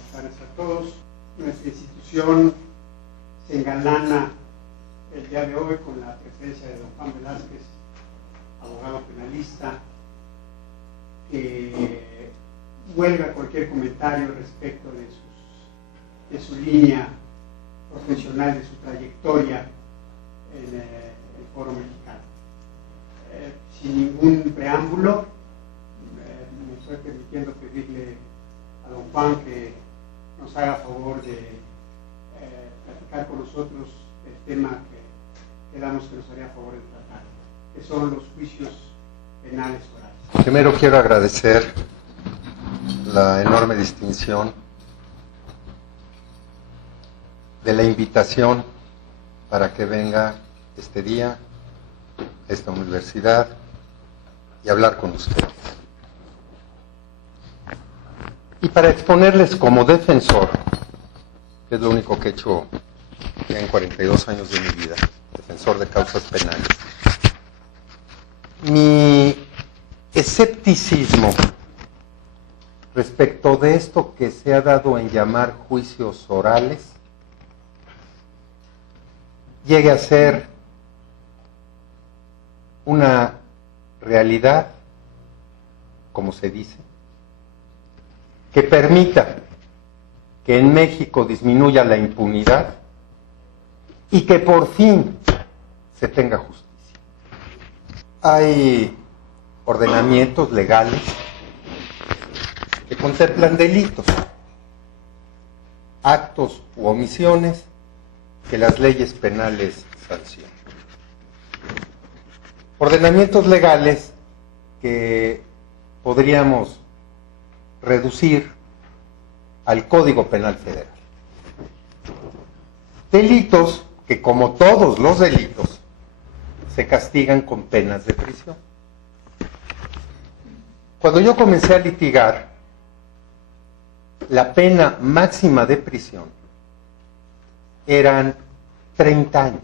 buenas tardes a todos. Nuestra institución se engalana el día de hoy con la presencia de don Juan Velázquez, abogado penalista, que huelga cualquier comentario respecto de su línea profesional, de su trayectoria en el Foro Mexicano. Sin ningún preámbulo, me estoy permitiendo pedirle a don Juan que nos haga favor de platicar con nosotros el tema que quedamos que nos haría favor de tratar, que son los juicios penales orales. Primero quiero agradecer la enorme distinción de la invitación para que venga este día a esta universidad y hablar con ustedes. Y para exponerles como defensor, que es lo único que he hecho ya en 42 años de mi vida, defensor de causas penales, mi escepticismo respecto de esto que se ha dado en llamar juicios orales llegue a ser una realidad, como se dice, que permita que en México disminuya la impunidad y que por fin se tenga justicia. Hay ordenamientos legales que contemplan delitos, actos u omisiones que las leyes penales sancionan. Ordenamientos legales que podríamos reducir al Código Penal Federal. Delitos que, como todos los delitos, se castigan con penas de prisión. Cuando yo comencé a litigar, la pena máxima de prisión eran 30 años.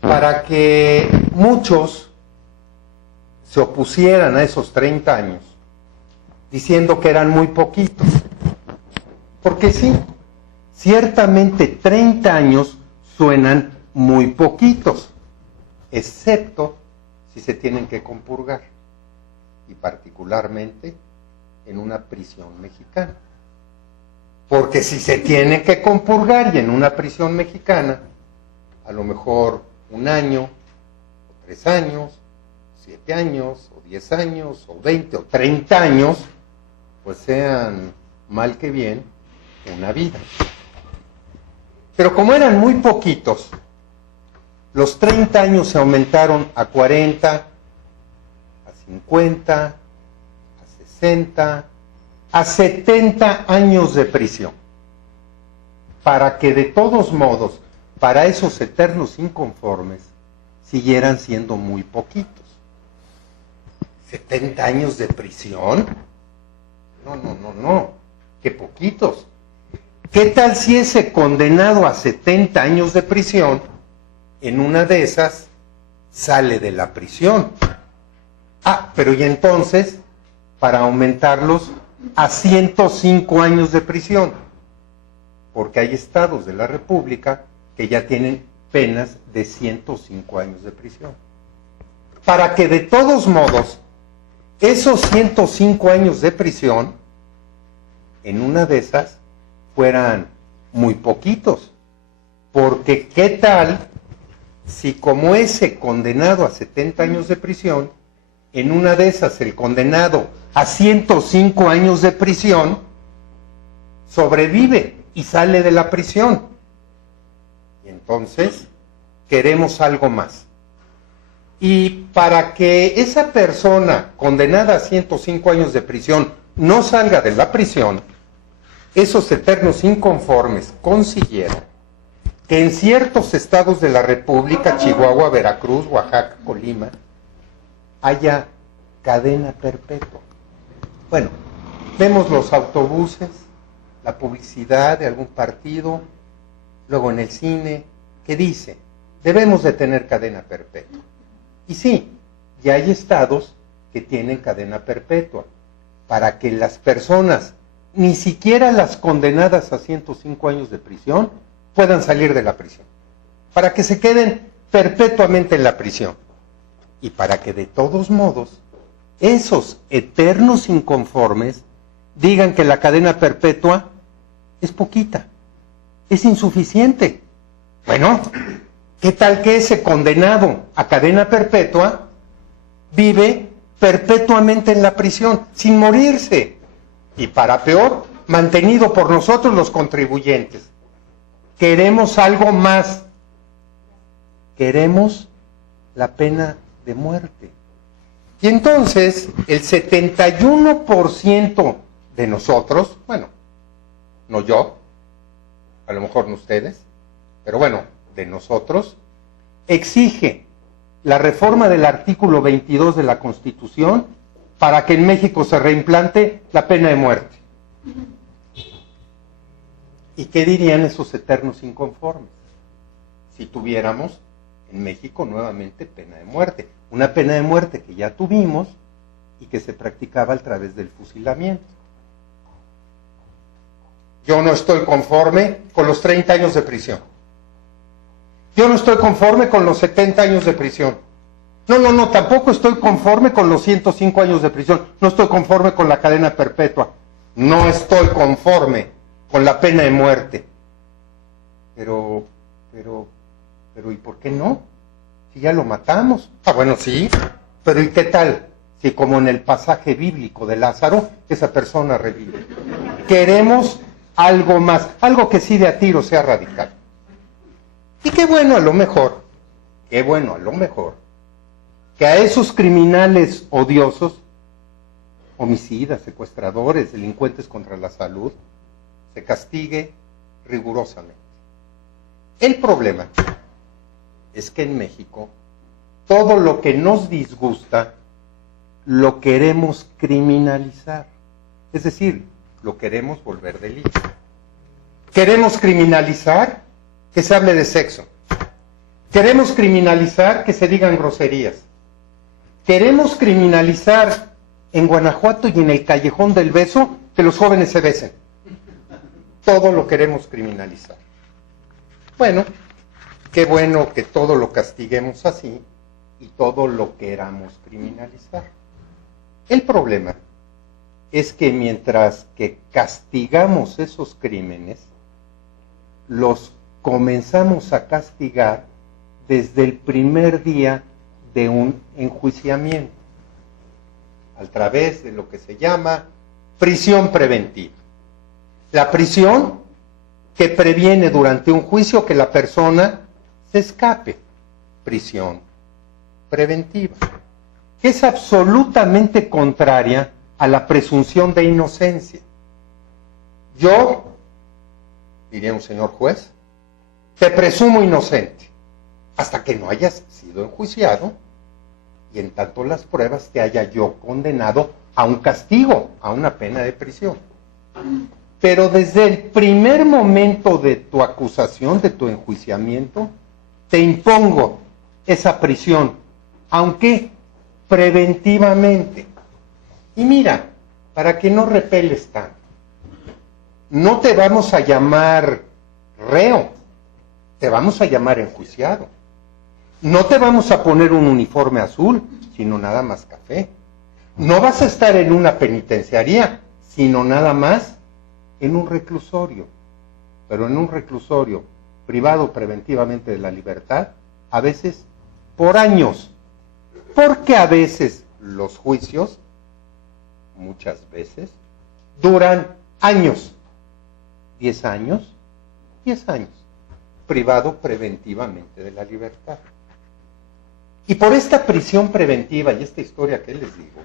Para que muchos se opusieran a esos 30 años, diciendo que eran muy poquitos. Porque sí, ciertamente 30 años suenan muy poquitos, excepto si se tienen que compurgar, y particularmente en una prisión mexicana. Porque si se tiene que compurgar y en una prisión mexicana, a lo mejor 1 año, o 3 años, 7 años, o 10 años, o 20, o 30 años, pues sean mal que bien una vida. Pero como eran muy poquitos, los 30 años se aumentaron a 40, a 50, a 60, a 70 años de prisión, para que de todos modos, para esos eternos inconformes, siguieran siendo muy poquitos. ¿70 años de prisión? No, qué poquitos. ¿Qué tal si ese condenado a 70 años de prisión, en una de esas, sale de la prisión? Pero y entonces, para aumentarlos a 105 años de prisión, porque hay estados de la República que ya tienen penas de 105 años de prisión. Para que de todos modos, esos 105 años de prisión, en una de esas, fueran muy poquitos. Porque ¿qué tal si como ese condenado a 70 años de prisión, en una de esas el condenado a 105 años de prisión sobrevive y sale de la prisión? Y entonces queremos algo más. Y para que esa persona condenada a 105 años de prisión no salga de la prisión, esos eternos inconformes consiguieron que en ciertos estados de la República, Chihuahua, Veracruz, Oaxaca, Colima, haya cadena perpetua. Bueno, vemos los autobuses, la publicidad de algún partido, luego en el cine, que dice, debemos de tener cadena perpetua. Y sí, ya hay estados que tienen cadena perpetua, para que las personas, ni siquiera las condenadas a 105 años de prisión, puedan salir de la prisión. Para que se queden perpetuamente en la prisión. Y para que de todos modos, esos eternos inconformes digan que la cadena perpetua es poquita, es insuficiente. Bueno, ¿qué tal que ese condenado a cadena perpetua vive perpetuamente en la prisión, sin morirse? Y para peor, mantenido por nosotros los contribuyentes. Queremos algo más. Queremos la pena de muerte. Y entonces, el 71% de nosotros, bueno, no yo, a lo mejor no ustedes, pero bueno, de nosotros, exige la reforma del artículo 22 de la Constitución para que en México se reimplante la pena de muerte. ¿Y qué dirían esos eternos inconformes si tuviéramos en México nuevamente pena de muerte? Una pena de muerte que ya tuvimos y que se practicaba a través del fusilamiento. Yo no estoy conforme con los 30 años de prisión. Yo no estoy conforme con los 70 años de prisión. No, tampoco estoy conforme con los 105 años de prisión. No estoy conforme con la cadena perpetua. No estoy conforme con la pena de muerte. Pero, ¿y por qué no? Si ya lo matamos. Ah, bueno, sí. Pero ¿y qué tal si, como en el pasaje bíblico de Lázaro, esa persona revive? Queremos algo más, algo que sí de a tiro sea radical. Y qué bueno a lo mejor, que a esos criminales odiosos, homicidas, secuestradores, delincuentes contra la salud, se castigue rigurosamente. El problema es que en México todo lo que nos disgusta lo queremos criminalizar. Es decir, lo queremos volver delito. Queremos criminalizar que se hable de sexo. Queremos criminalizar que se digan groserías. Queremos criminalizar en Guanajuato y en el Callejón del Beso que los jóvenes se besen. Todo lo queremos criminalizar. Bueno, qué bueno que todo lo castiguemos así y todo lo queramos criminalizar. El problema es que mientras que castigamos esos crímenes, los comenzamos a castigar desde el primer día de un enjuiciamiento, a través de lo que se llama prisión preventiva. La prisión que previene durante un juicio que la persona se escape. Prisión preventiva, que es absolutamente contraria a la presunción de inocencia. Yo, diría un señor juez, te presumo inocente hasta que no hayas sido enjuiciado y en tanto las pruebas te haya yo condenado a un castigo, a una pena de prisión. Pero desde el primer momento de tu acusación, de tu enjuiciamiento, te impongo esa prisión, aunque preventivamente. Y mira, para que no repeles tanto, no te vamos a llamar reo, te vamos a llamar enjuiciado. No te vamos a poner un uniforme azul, sino nada más café. No vas a estar en una penitenciaría, sino nada más en un reclusorio. Pero en un reclusorio privado preventivamente de la libertad, a veces por años. Porque a veces los juicios, muchas veces, duran años. 10 años, privado preventivamente de la libertad. Y por esta prisión preventiva y esta historia que les digo,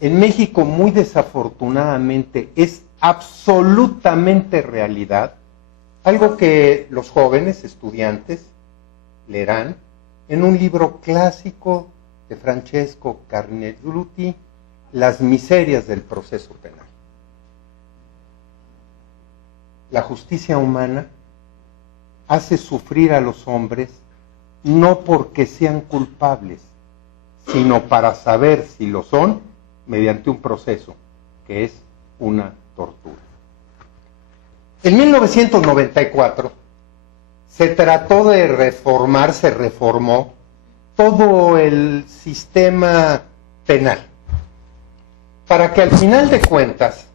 en México muy desafortunadamente es absolutamente realidad, algo que los jóvenes estudiantes leerán en un libro clásico de Francesco Carneruti, Las miserias del proceso penal. La justicia humana hace sufrir a los hombres no porque sean culpables, sino para saber si lo son mediante un proceso que es una tortura. En 1994 se trató de reformar, se reformó todo el sistema penal, para que al final de cuentas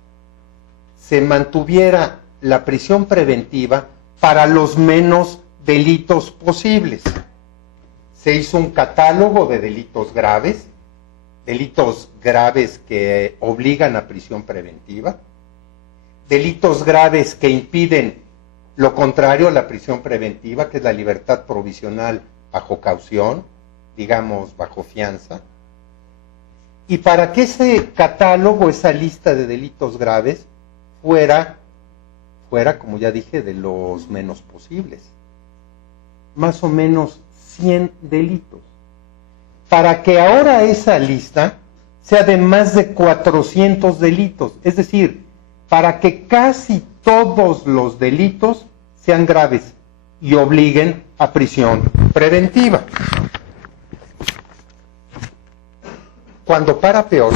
se mantuviera la prisión preventiva para los menos delitos posibles. Se hizo un catálogo de delitos graves que obligan a prisión preventiva, delitos graves que impiden lo contrario a la prisión preventiva, que es la libertad provisional bajo caución, digamos bajo fianza. Y para que ese catálogo, esa lista de delitos graves, fuera, como ya dije, de los menos posibles. Más o menos 100 delitos. Para que ahora esa lista sea de más de 400 delitos. Es decir, para que casi todos los delitos sean graves y obliguen a prisión preventiva. Cuando para peor,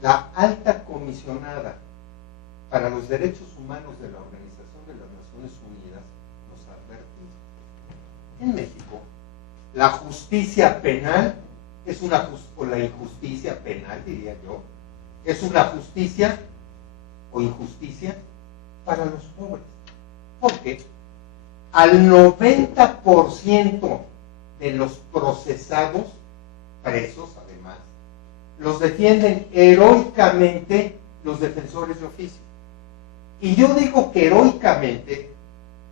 la alta comisionada para los derechos humanos de la Organización de las Naciones Unidas nos advirtió: en México, la justicia penal es o la injusticia penal, diría yo, es una justicia o injusticia para los pobres. Porque al 90% de los procesados, presos además, los defienden heroicamente los defensores de oficio. Y yo digo que heroicamente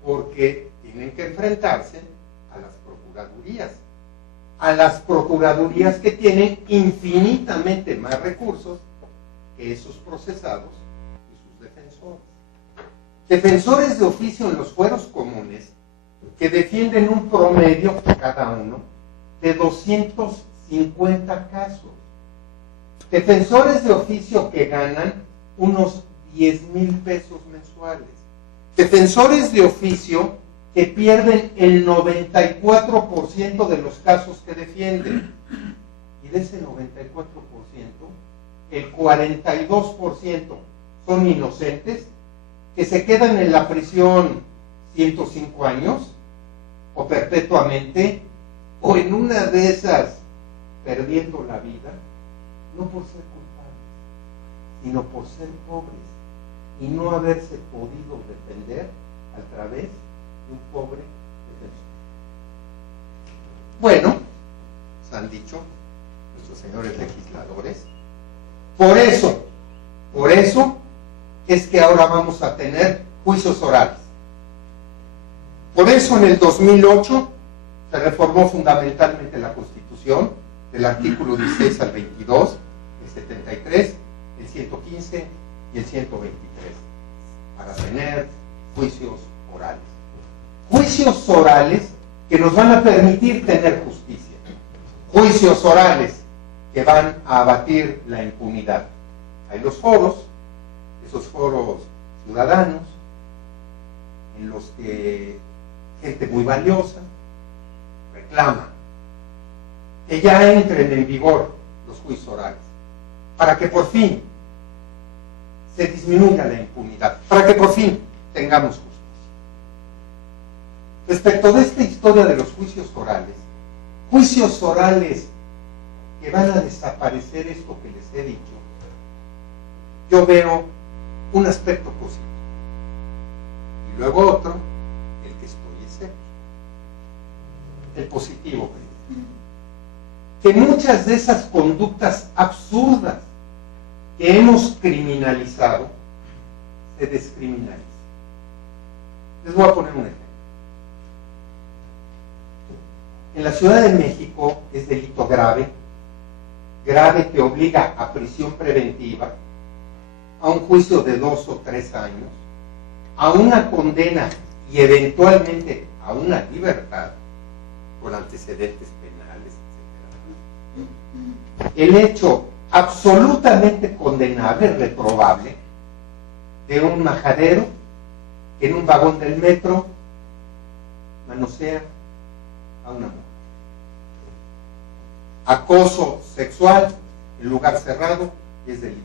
porque tienen que enfrentarse a las procuradurías que tienen infinitamente más recursos que esos procesados y sus defensores. Defensores de oficio en los fueros comunes que defienden un promedio cada uno de 250 casos. Defensores de oficio que ganan unos 10,000 pesos mensuales. Defensores de oficio que pierden el 94% de los casos que defienden. Y de ese 94%, el 42% son inocentes, que se quedan en la prisión 105 años, o perpetuamente, o en una de esas perdiendo la vida, no por ser culpables, sino por ser pobres y no haberse podido defender a través de un pobre defensor. Bueno, nos han dicho nuestros señores legisladores, por eso es que ahora vamos a tener juicios orales. Por eso en el 2008 se reformó fundamentalmente la Constitución, del artículo 16 al 22, el 73, el 115 y el 123, para tener juicios orales. Juicios orales que nos van a permitir tener justicia. Juicios orales que van a abatir la impunidad. Hay los foros, esos foros ciudadanos, en los que gente muy valiosa reclama que ya entren en vigor los juicios orales, para que por fin se disminuya la impunidad, para que por fin tengamos justicia. Respecto de esta historia de los juicios orales que van a desaparecer esto que les he dicho, yo veo un aspecto positivo y luego otro, el que estoy escéptico. El positivo, que muchas de esas conductas absurdas que hemos criminalizado se descriminalicen. Les voy a poner un ejemplo. En la Ciudad de México es delito grave que obliga a prisión preventiva, a un juicio de 2 o 3 años, a una condena y eventualmente a una libertad por antecedentes penales, etc. El hecho absolutamente condenable, reprobable, de un majadero que en un vagón del metro manosea a una mujer. Acoso sexual en lugar cerrado es delito.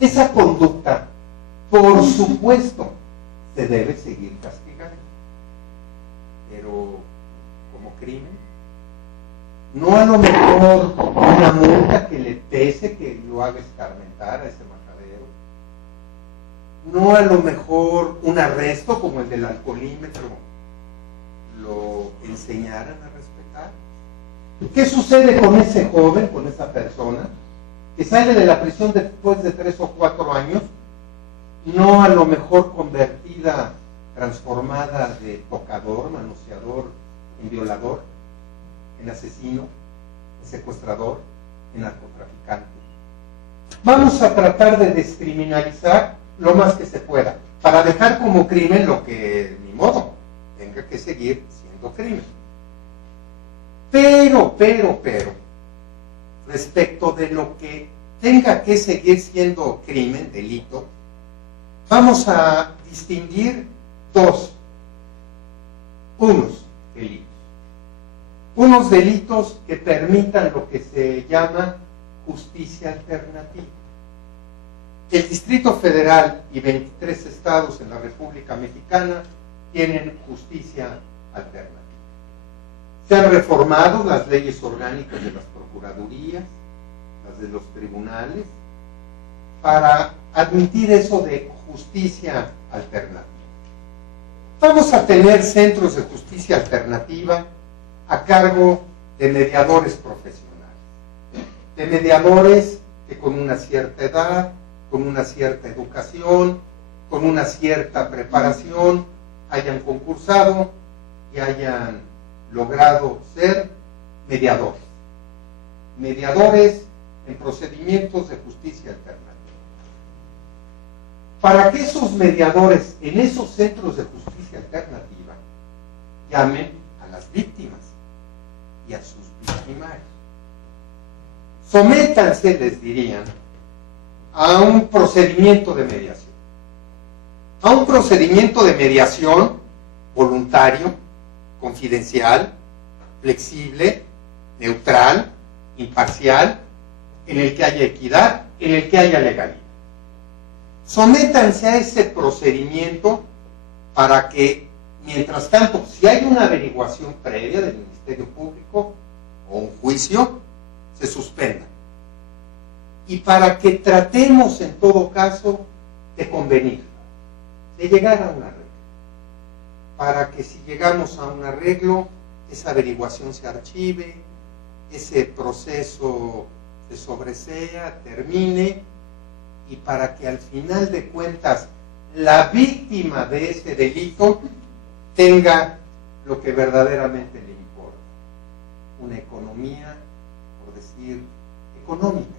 Esa conducta, por supuesto, se debe seguir castigando, pero como crimen, no a lo mejor una multa que le pese, que lo haga escarmentar a ese majadero, no a lo mejor un arresto como el del alcoholímetro lo enseñaran a respetar. ¿Qué sucede con ese joven, con esa persona que sale de la prisión después de 3 o 4 años, no a lo mejor convertida, transformada de tocador, manoseador, en violador, en asesino, en secuestrador, en narcotraficante? Vamos a tratar de descriminalizar lo más que se pueda, para dejar como crimen lo que, ni modo, tenga que seguir siendo crimen. Pero, respecto de lo que tenga que seguir siendo crimen, delito, vamos a distinguir unos delitos que permitan lo que se llama justicia alternativa. El Distrito Federal y 23 estados en la República Mexicana tienen justicia alternativa. Se han reformado las leyes orgánicas de las procuradurías, las de los tribunales, para admitir eso de justicia alternativa. Vamos a tener centros de justicia alternativa a cargo de mediadores profesionales, de mediadores que con una cierta edad, con una cierta educación, con una cierta preparación, hayan concursado y hayan logrado ser mediadores en procedimientos de justicia alternativa. Para que esos mediadores en esos centros de justicia alternativa llamen a las víctimas y a sus victimarios. Sométanse, les dirían, a un procedimiento de mediación. A un procedimiento de mediación voluntario, confidencial, flexible, neutral, imparcial, en el que haya equidad, en el que haya legalidad. Sométanse a ese procedimiento para que, mientras tanto, si hay una averiguación previa del Ministerio Público o un juicio, se suspenda. Y para que tratemos, en todo caso, de convenir, de llegar a un arreglo. Para que si llegamos a un arreglo, esa averiguación se archive, ese proceso se sobresea, termine, y para que al final de cuentas la víctima de ese delito tenga lo que verdaderamente le importa, una economía, por decir, económica,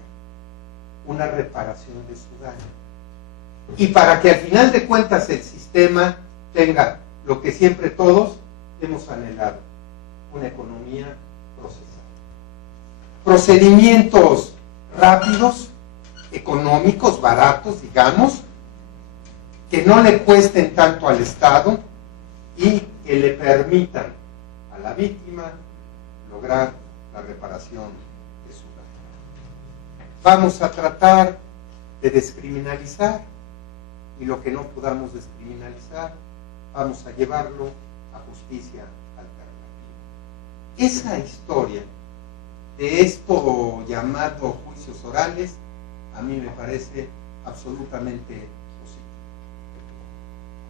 una reparación de su daño, y para que al final de cuentas el sistema tenga lo que siempre todos hemos anhelado, una economía procesal. Procedimientos rápidos, económicos, baratos, digamos, que no le cuesten tanto al Estado y que le permitan a la víctima lograr la reparación de su daño. Vamos a tratar de descriminalizar, y lo que no podamos descriminalizar, vamos a llevarlo a justicia alternativa. Esa historia de esto llamado juicios orales, a mí me parece absolutamente posible.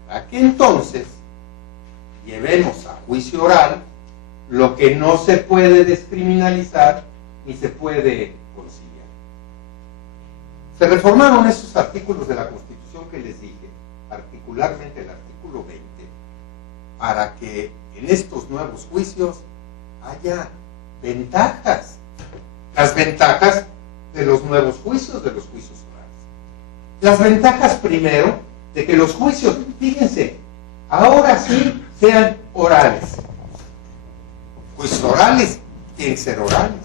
Para que entonces llevemos a juicio oral lo que no se puede descriminalizar ni se puede conciliar. Se reformaron esos artículos de la Constitución que les dije, particularmente el artículo 20, para que en estos nuevos juicios haya ventajas, las ventajas de los nuevos juicios, de los juicios orales. Las ventajas, primero, de que los juicios, fíjense, ahora sí sean orales. Juicios orales tienen que ser orales.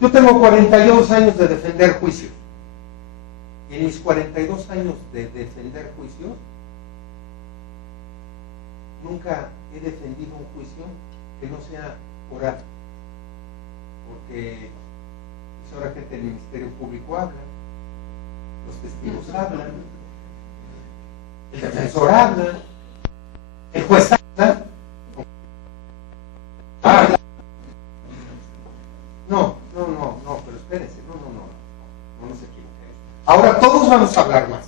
Yo tengo 42 años de defender juicios. Y en mis 42 años de defender juicios, nunca he defendido un juicio que no sea oral. Porque Pues ahora gente del Ministerio Público habla, los testigos hablan, el defensor habla, el juez habla. No, pero espérense, no nos equivoquemos. Ahora todos vamos a hablar más.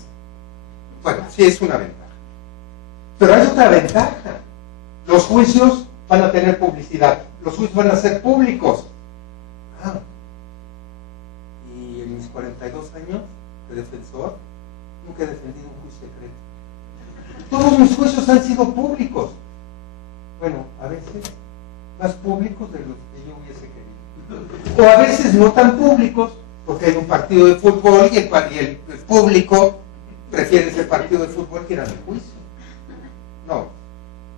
Bueno, sí es una ventaja. Pero hay otra ventaja. Los juicios van a tener publicidad, los juicios van a ser públicos. Y en mis 42 años de defensor, nunca he defendido un juicio secreto. Todos mis juicios han sido públicos. Bueno, a veces más públicos de los que yo hubiese querido. O a veces no tan públicos, porque hay un partido de fútbol y el público prefiere ese partido de fútbol que ir al juicio. No,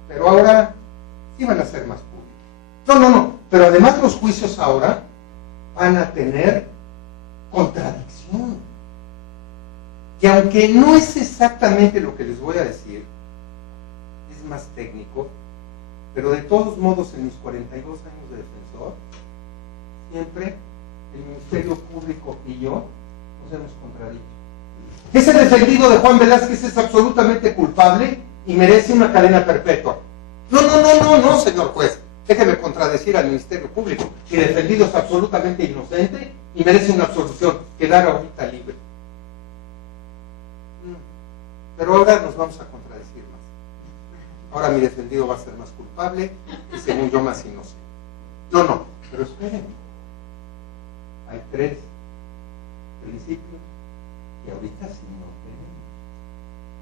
pero ahora sí van a ser más públicos. No, pero además los juicios ahora van a tener contradicción. Y aunque no es exactamente lo que les voy a decir, es más técnico, pero de todos modos en mis 42 años de defensor, siempre el Ministerio Público y yo nos hemos contradicho. Ese defendido de Juan Velázquez es absolutamente culpable y merece una cadena perpetua. No, señor juez, déjeme contradecir al Ministerio Público. Mi defendido es absolutamente inocente y merece una absolución, quedar ahorita libre. Pero ahora nos vamos a contradecir más. Ahora mi defendido va a ser más culpable y según yo más inocente. No, pero esperen. Hay 3 principios que ahorita sí no tenemos.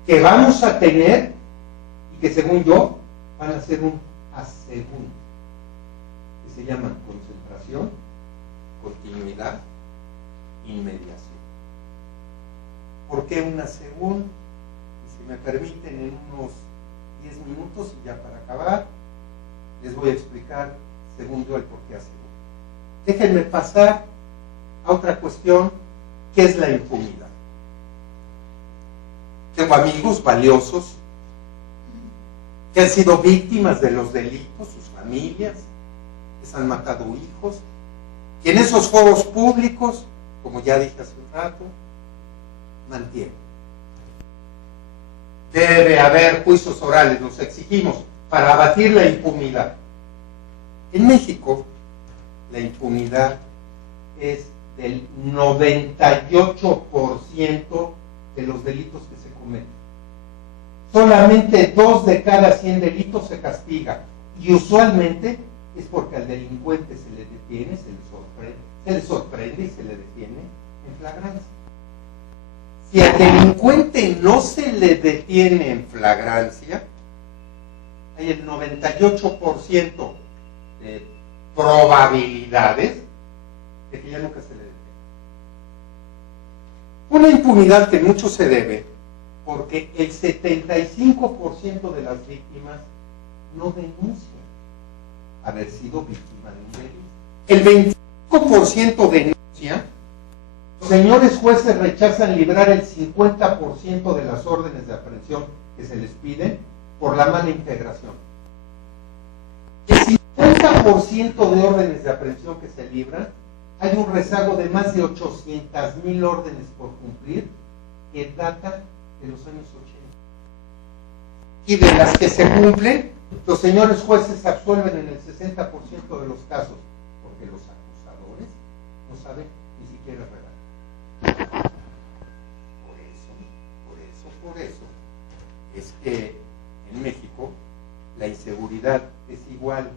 Que vamos a tener y que según yo van a ser un asegún. Que se llaman concentración, continuidad, inmediación. ¿Por qué un asegún? Si me permiten, en unos 10 minutos y ya para acabar, les voy a explicar según yo el por qué asegún. Déjenme pasar a otra cuestión, que es la impunidad. Tengo amigos valiosos que han sido víctimas de los delitos, sus familias, que se han matado hijos, y en esos foros públicos, como ya dije hace un rato, mantienen. Debe haber juicios orales, los exigimos, para abatir la impunidad. En México, la impunidad es del 98% de los delitos que se cometen. Solamente 2 de cada 100 delitos se castiga, y usualmente es porque al delincuente se le detiene, se le sorprende y se le detiene en flagrancia. Si al delincuente no se le detiene en flagrancia, hay el 98% de probabilidades de que ya nunca se le detiene. Una impunidad que mucho se debe porque el 75% de las víctimas no denuncian haber sido víctima de un delito. El 25% denuncia. Los señores jueces rechazan librar el 50% de las órdenes de aprehensión que se les piden por la mala integración. El 50% de órdenes de aprehensión que se libran, hay un rezago de más de 800,000 órdenes por cumplir que data de los años 80. Y de las que se cumplen, los señores jueces absuelven en el 60% de los casos, porque los acusadores no saben ni siquiera redactar. Por eso es que en México la inseguridad es igual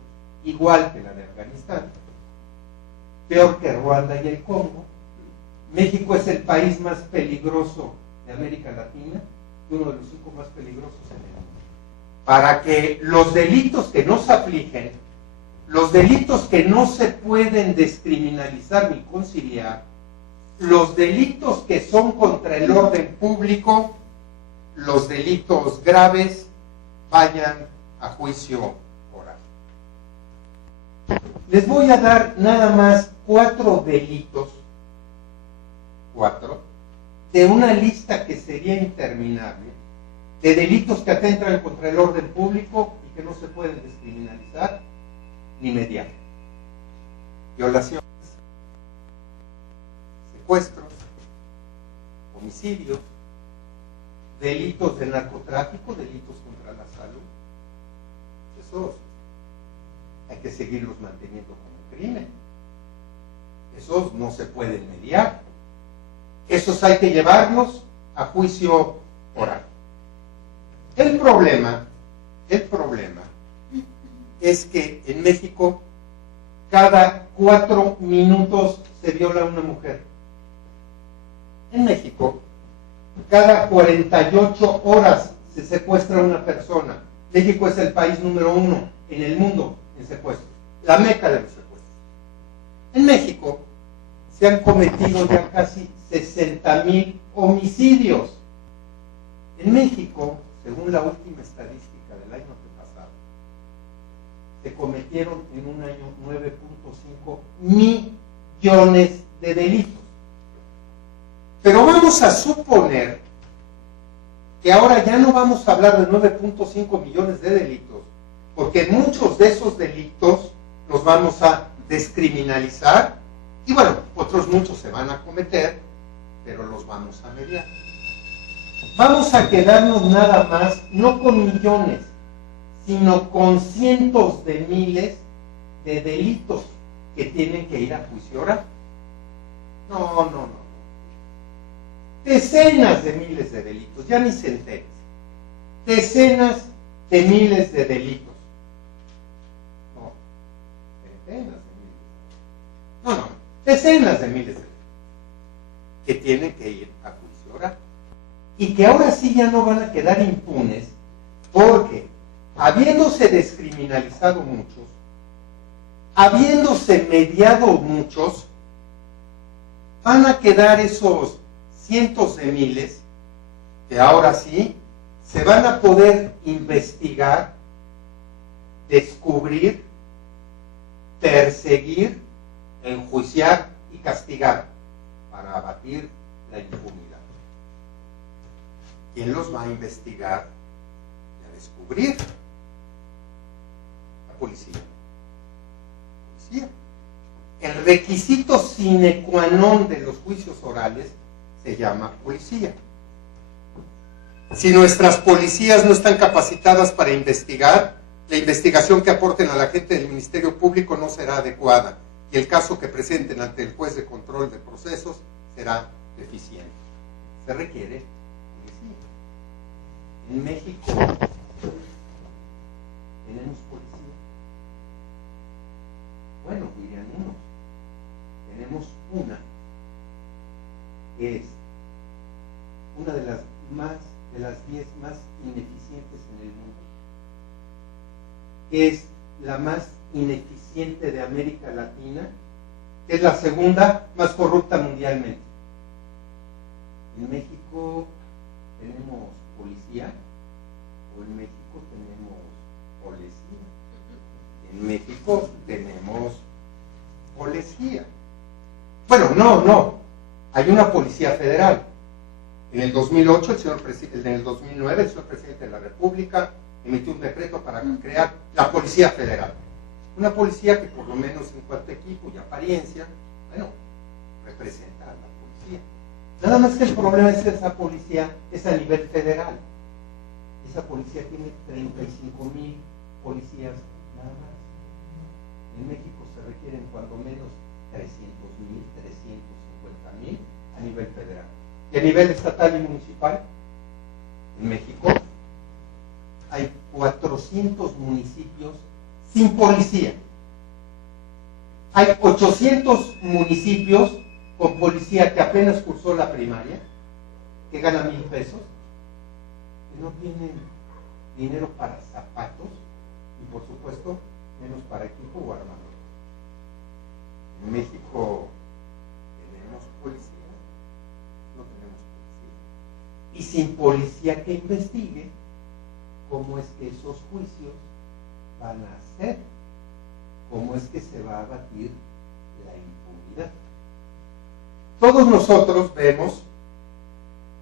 que la de Afganistán, peor que Ruanda y el Congo. México es el país más peligroso de América Latina y uno de los 5 más peligrosos en el mundo. Para que los delitos que nos afligen, los delitos que no se pueden descriminalizar ni conciliar, los delitos que son contra el orden público, los delitos graves, vayan a juicio oral. Les voy a dar nada más 4 delitos, 4, de una lista que sería interminable, de delitos que atentan contra el orden público y que no se pueden descriminalizar ni mediar. Violaciones, secuestros, homicidios, delitos de narcotráfico, delitos contra la salud. Esos hay que seguirlos manteniendo como crimen. Esos no se pueden mediar. Esos hay que llevarlos a juicio oral. El problema es que en México cada 4 minutos se viola a una mujer. En México, cada 48 horas se secuestra a una persona. México es el país número 1 en el mundo en secuestros, la meca de los secuestros. En México se han cometido ya casi 60,000 homicidios. En México, según la última estadística del año pasado, se cometieron en un año 9.5 millones de delitos. Pero vamos a suponer que ahora ya no vamos a hablar de 9.5 millones de delitos, porque muchos de esos delitos los vamos a descriminalizar y bueno, otros muchos se van a cometer, pero los vamos a mediar. Vamos a quedarnos nada más, no con millones, sino con cientos de miles de delitos que tienen que ir a juicio oral. No. Decenas de miles de delitos, ya ni centenas. Decenas de miles de delitos. No, centenas de miles. No, decenas de miles de delitos que tienen que ir a juicio oral. Y que ahora sí ya no van a quedar impunes porque, habiéndose descriminalizado muchos, habiéndose mediado muchos, van a quedar esos cientos de miles que ahora sí se van a poder investigar, descubrir, perseguir, enjuiciar y castigar para abatir la impunidad. ¿Quién los va a investigar y a descubrir? La policía. El requisito sine qua non de los juicios orales se llama policía. Si nuestras policías no están capacitadas para investigar, la investigación que aporten a la gente del Ministerio Público no será adecuada y el caso que presenten ante el juez de control de procesos será deficiente. Se requiere policía. En México tenemos policía. Bueno, dirían unos. Tenemos una que es una de las 10 más ineficientes en el mundo, que es la más ineficiente de América Latina, que es la segunda más corrupta mundialmente. En México tenemos policía, o en México tenemos policía. En México tenemos policía. Bueno, no. Hay una policía federal. En el 2008, en el 2009, el señor presidente de la República emitió un decreto para crear la Policía Federal. Una policía que por lo menos en cuanto a equipo y apariencia, bueno, representa a la policía. Nada más que el problema es que esa policía es a nivel federal. Esa policía tiene 35,000 policías nada más. En México se requieren cuando menos 300,000, 350,000 a nivel federal. Y a nivel estatal y municipal, en México hay 400 municipios sin policía. Hay 800 municipios con policía que apenas cursó la primaria, que gana 1,000 pesos, que no tienen dinero para zapatos y por supuesto menos para equipo o armamento. En México tenemos policía. No tenemos policía. Y sin policía que investigue, ¿cómo es que esos juicios van a ser? ¿Cómo es que se va a abatir la impunidad? Todos nosotros vemos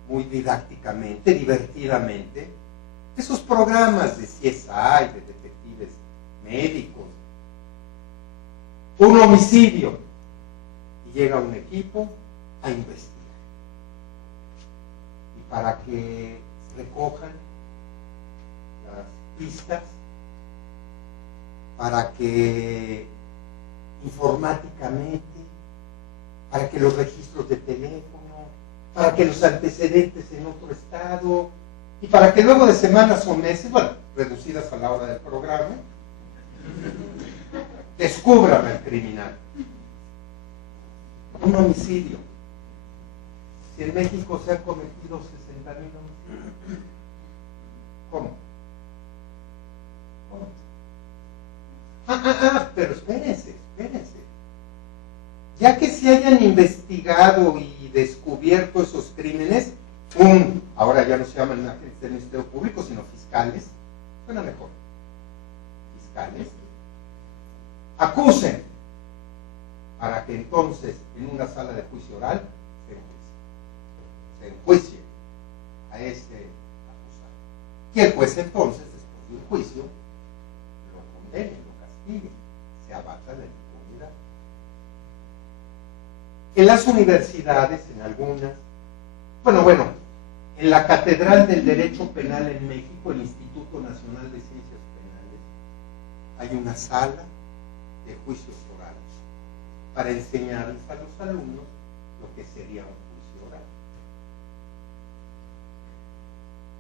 muy didácticamente, divertidamente, esos programas de CSI, de detectives médicos, un homicidio, y llega un equipo, a investigar y para que recojan las pistas, para que informáticamente, para que los registros de teléfono, para que los antecedentes en otro estado, y para que luego de semanas o meses, bueno, reducidas a la hora del programa, descubran al criminal. Un homicidio. Si en México se han cometido 60,000 homicidios. ¿Cómo? Pero espérense. Ya que se hayan investigado y descubierto esos crímenes, ahora ya no se llaman agentes del Ministerio Público, sino fiscales, suena mejor. Fiscales, acusen, para que entonces en una sala de juicio oral se enjuicie a este acusado. Y el juez entonces, después de un juicio, lo condene, lo castigue, se abata la impunidad. En las universidades, en algunas, en la Catedral del Derecho Penal en México, el Instituto Nacional de Ciencias Penales, hay una sala de juicios orales para enseñarles a los alumnos lo que sería un juicio oral.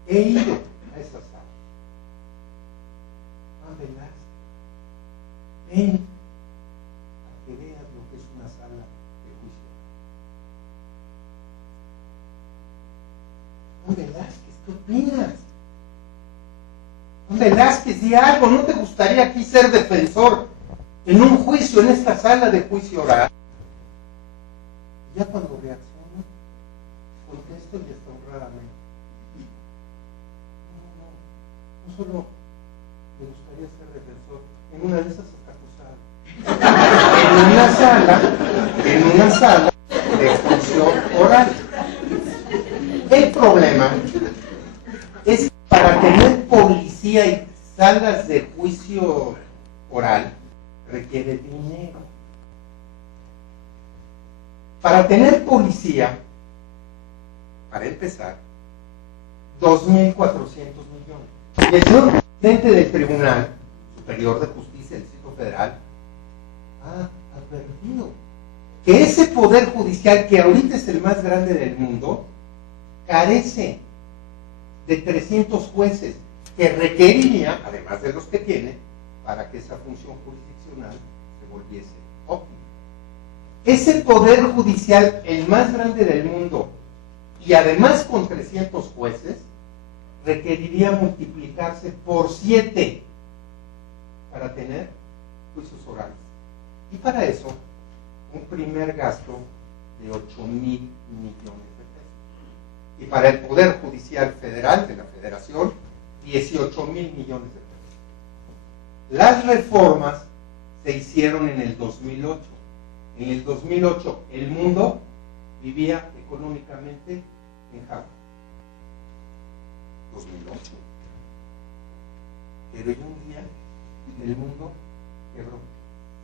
He ido a esa sala. Ven a que veas lo que es una sala de juicio. Juan Velázquez, ¿qué opinas? Juan Velázquez, di algo, ¿no te gustaría aquí ser defensor en un juicio, en esta sala de juicio oral? Ya cuando reacciona, contesto y hasta honradamente. No solo me gustaría ser defensor, en una de esas está acusado. En una sala de juicio oral. El problema es que para tener policía y salas de juicio oral requiere dinero. Para tener policía, para empezar, 2.400 millones. Y el señor presidente del Tribunal Superior de Justicia del Distrito Federal ha advertido que ese poder judicial, que ahorita es el más grande del mundo, carece de 300 jueces que requeriría, además de los que tiene, para que esa función jurisdiccional se volviese óptima. Ese poder judicial, el más grande del mundo, y además con 300 jueces, requeriría multiplicarse por 7 para tener juicios orales. Y para eso, un primer gasto de 8,000 millones de pesos. Y para el Poder Judicial Federal de la Federación, 18,000 millones de pesos. Las reformas se hicieron en el 2008. En el 2008 el mundo vivía económicamente en Japón. 2008. Pero ya un día el mundo quebró.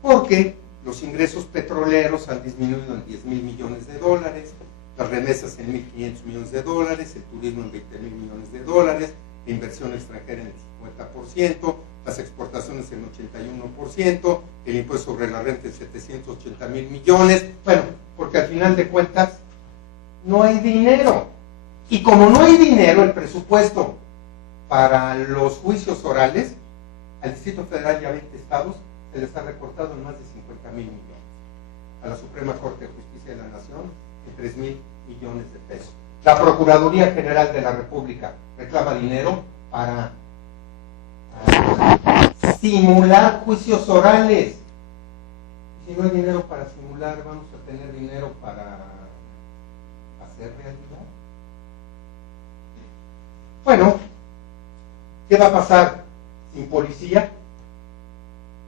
Porque los ingresos petroleros han disminuido en 10,000 millones de dólares, las remesas en 1.500 millones de dólares, el turismo en 20,000 millones de dólares, la inversión extranjera en el 50%, las exportaciones en 81%, el impuesto sobre la renta en 780,000 millones. Bueno, porque al final de cuentas no hay dinero. Y como no hay dinero, el presupuesto para los juicios orales, al Distrito Federal y a 20 estados, se les ha recortado en más de 50,000 millones. A la Suprema Corte de Justicia de la Nación, en 3,000 millones de pesos. La Procuraduría General de la República reclama dinero para simular juicios orales. Si no hay dinero para simular, vamos a tener dinero para hacer realidad. Bueno, ¿qué va a pasar sin policía?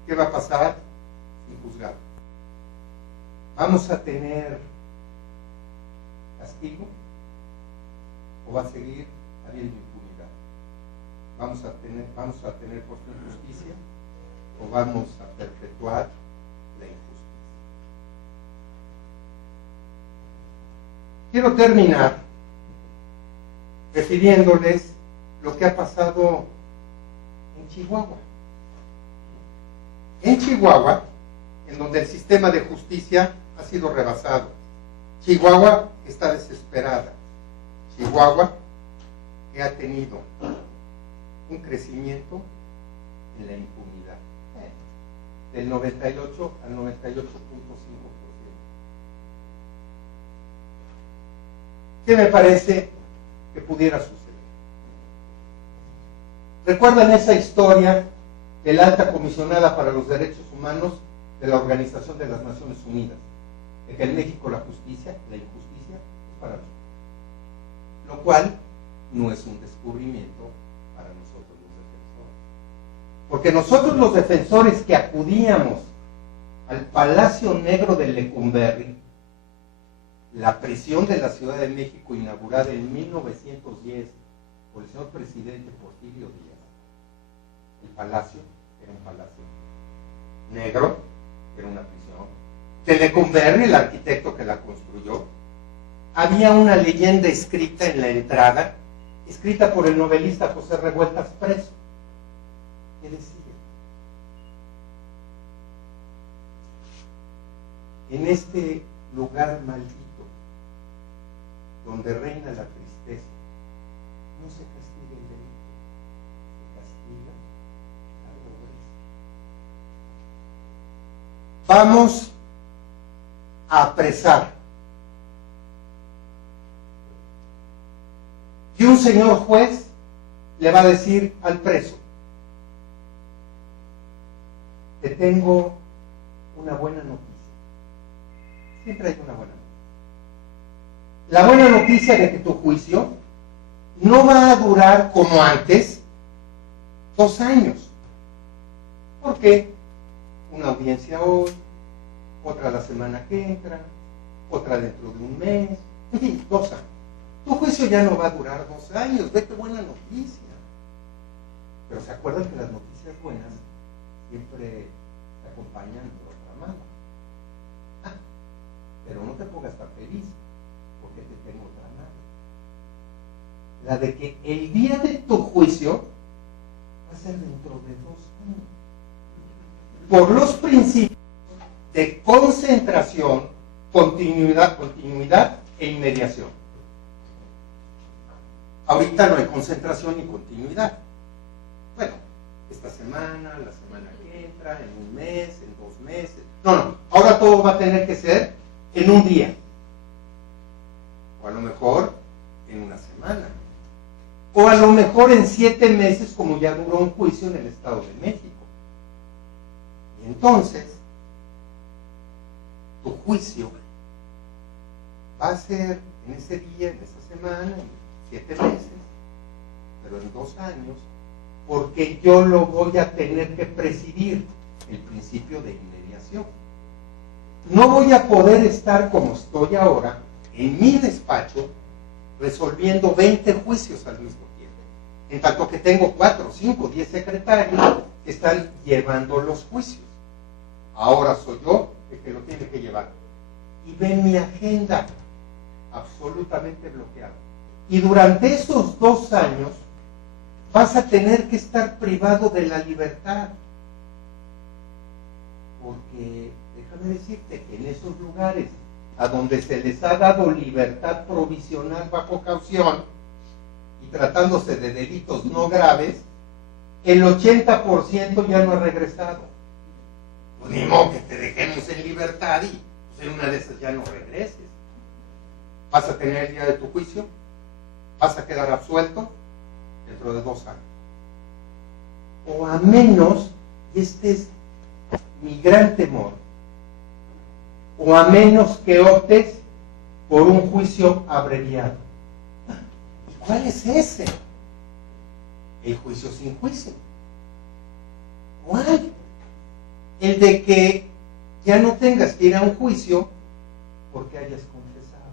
¿Qué va a pasar sin juzgado? ¿Vamos a tener castigo o va a seguir habiendo impunidad? ¿Vamos a tener por justicia o vamos a perpetuar la injusticia? quiero terminar refiriéndoles lo que ha pasado en Chihuahua. En Chihuahua, en donde el sistema de justicia ha sido rebasado. Chihuahua está desesperada. Chihuahua que ha tenido un crecimiento en la impunidad del 98 al 98.5%. ¿Qué me parece que pudiera suceder? ¿Recuerdan esa historia de la alta comisionada para los derechos humanos de la Organización de las Naciones Unidas? De que en México la injusticia es para nosotros. Lo cual no es un descubrimiento para nosotros los defensores. Porque nosotros los defensores que acudíamos al Palacio Negro de Lecumberri, la prisión de la Ciudad de México inaugurada en 1910 por el señor presidente Porfirio Díaz, el palacio era un palacio negro, era una prisión. De Lecumberri, el arquitecto que la construyó, había una leyenda escrita en la entrada, escrita por el novelista José Revueltas Preso, que decía: en este lugar maldito, donde reina la tristeza, no se castiga el delito, se castiga la pobreza. Vamos a apresar. Y un señor juez le va a decir al preso: te tengo una buena noticia. Siempre hay una buena noticia. La buena noticia de que tu juicio no va a durar como antes 2 años. ¿Por qué? Una audiencia hoy, otra la semana que entra, otra dentro de un mes, en fin, 2 años. Tu juicio ya no va a durar 2 años. Ve qué buena noticia. Pero se acuerdan que las noticias buenas siempre se acompañan de otra mala. Pero no te pongas tan feliz, porque te tengo otra mala. La de que el día de tu juicio va a ser dentro de 2 años. Por los principios de concentración, continuidad e inmediación. Ahorita no hay concentración ni continuidad. Bueno, esta semana, la semana que entra, en un mes, en 2 meses. No, ahora todo va a tener que ser en un día. O a lo mejor en una semana. O a lo mejor en 7 meses, como ya duró un juicio en el Estado de México. Y entonces, tu juicio va a ser en ese día, en esa semana, en 7 meses, pero en 2 años, porque yo lo voy a tener que presidir, el principio de inmediación. No voy a poder estar como estoy ahora, en mi despacho, resolviendo 20 juicios al mismo tiempo, en tanto que tengo 4, 5, 10 secretarios que están llevando los juicios. Ahora soy yo el que lo tiene que llevar. Y ven mi agenda absolutamente bloqueada. Y durante esos 2 años vas a tener que estar privado de la libertad. Porque déjame decirte que en esos lugares a donde se les ha dado libertad provisional bajo caución y tratándose de delitos no graves, el 80% ya no ha regresado. Pues ni modo que te dejemos en libertad y pues, en una de esas ya no regreses. Vas a tener el día de tu juicio, vas a quedar absuelto dentro de 2 años. O a menos, y este es mi gran temor, o a menos que optes por un juicio abreviado. ¿Y cuál es ese? El juicio sin juicio. ¿Cuál? El de que ya no tengas que ir a un juicio porque hayas confesado.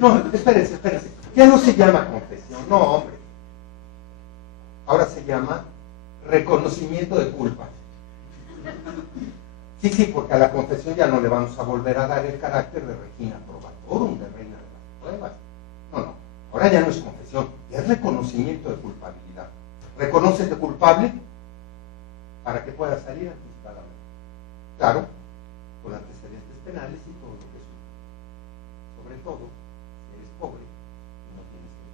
No, espérense. Ya no se llama confesión, no, hombre. Ahora se llama reconocimiento de culpa. Sí, porque a la confesión ya no le vamos a volver a dar el carácter de regina probatorum, de reina pruebas. No. Ahora ya no es confesión, es reconocimiento de culpabilidad. Reconócete culpable para que puepuedas salir anticipadamente. Claro, con antecedentes penales y todo lo que es. Sobre todo, si eres pobre y no tienes que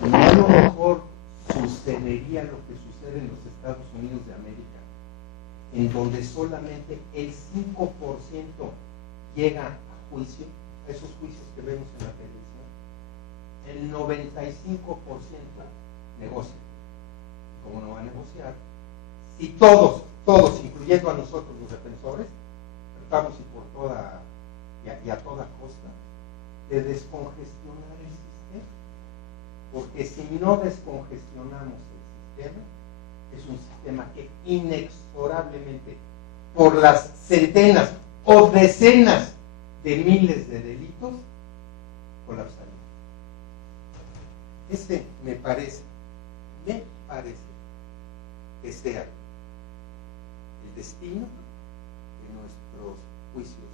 querer. Y a lo mejor sucedería lo que sucede en los Estados Unidos de América, en donde solamente el 5% llega a juicio, a esos juicios que vemos en la televisión. El 95% negocia. ¿Cómo no va a negociar? Si todos, incluyendo a nosotros los defensores, tratamos y a toda costa de descongestionar el sistema. Porque si no descongestionamos el sistema, es un sistema que inexorablemente, por las centenas o decenas de miles de delitos, colapsaría. Este me parece que sea el destino de nuestros juicios